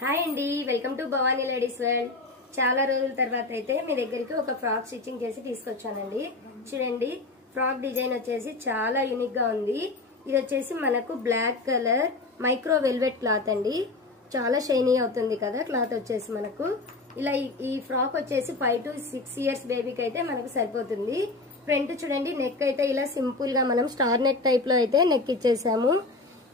Hi అండి, welcome to Bhavani ladies world. చాలా రోజుల తర్వాత అయితే మీ దగ్గరికి ఒక ఫ్రాక్ స్టిచ్చింగ్ చేసి తీసుకొచ్చానండి. చూడండి, ఫ్రాక్ డిజైన్ వచ్చేసి చాలా యూనిక్ గా ఉంది. ఇది వచ్చేసి మనకు black colour micro velvet cloth అండి. చాలా షైనీ అవుతుంది కదా క్లాత్ వచ్చేసి మనకు. ఇలా ఈ ఫ్రాక్ వచ్చేసి 5 to 6 years బేబీకి అయితే మనకు సరిపోతుంది. ఫ్రంట్ చూడండి, నెక్ అయితే ఇలా సింపుల్ గా మనం స్టార్ నెక్ టైప్ లో అయితే నెక్ ఇచ్చేసాము.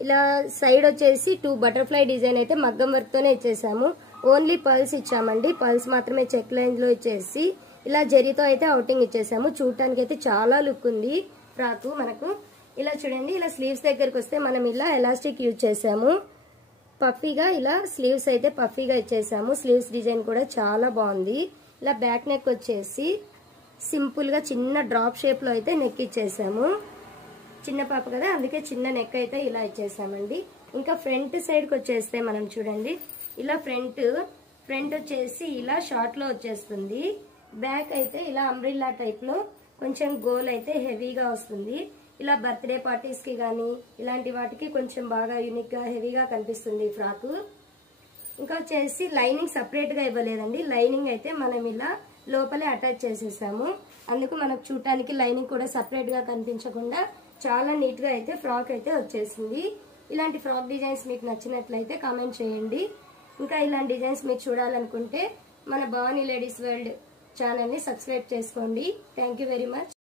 ఇలా సైడ్ వచ్చేసి 2 బటర్ఫ్లై డిజైన్ అయితే మగ్గం వర్క్ తోనే ఇచ్చేసాము. ఓన్లీ పర్ల్స్ ఇచ్చామండి, పర్ల్స్ మాత్రమే చెక్ లైన్ లో ఇచ్చేసి ఇలా జరీతో అయితే అవుటింగ్ ఇచ్చేసాము. చూడటానికి అయితే చాలా లుక్ ఉంది ఫ్రాక్ మనకు. ఇలా చూడండి, ఇలా స్లీవ్స్ దగ్గరకు వస్తే మనం ఇలా ఎలాస్టిక్ యూజ్ చేసాము. పఫీగా ఇలా స్లీవ్స్ అయితే పఫీగా ఇచ్చేసాము. స్లీవ్స్ డిజైన్ కూడా చాలా బాగుంది. ఇలా బ్యాక్ నెక్ వచ్చేసి సింపుల్ గా చిన్న డ్రాప్ షేప్ లో అయితే నెక్ ఇచ్చేసాము. చిన్న పాప కదా, అందుకే చిన్న నెక్ అయితే ఇలా ఇచ్చేసామండి. ఇంకా ఫ్రంట్ సైడ్ కి వచ్చేస్తే మనం చూడండి, ఇలా ఫ్రంట్ వచ్చేసి ఇలా షార్ట్ లో వచ్చేస్తుంది. బ్యాక్ అయితే ఇలా అంబ్రిల్లా టైప్ లో కొంచెం గోల్ అయితే హెవీగా వస్తుంది. ఇలా బర్త్డే పార్టీస్ కి గానీ ఇలాంటి వాటికి కొంచెం బాగా యూనిక్ గా హెవీగా కనిపిస్తుంది ఈ ఫ్రాక్. ఇంకా వచ్చేసి లైనింగ్ సపరేట్ గా ఇవ్వలేదండి, లైనింగ్ అయితే మనం ఇలా లోపలే అటాచ్ చేసేసాము. అందుకు మనకు చూడటానికి లైనింగ్ కూడా సపరేట్ గా కనిపించకుండా చాలా నీట్ గా అయితే ఫ్రాక్ అయితే వచ్చేసింది. ఇలాంటి ఫ్రాక్ డిజైన్స్ మీకు నచ్చినట్లయితే కామెంట్ చేయండి. ఇంకా ఇలాంటి డిజైన్స్ మీరు చూడాలనుకుంటే మన భవానీ లేడీస్ వరల్డ్ ఛానల్ ని సబ్స్క్రైబ్ చేసుకోండి. Thank you very much.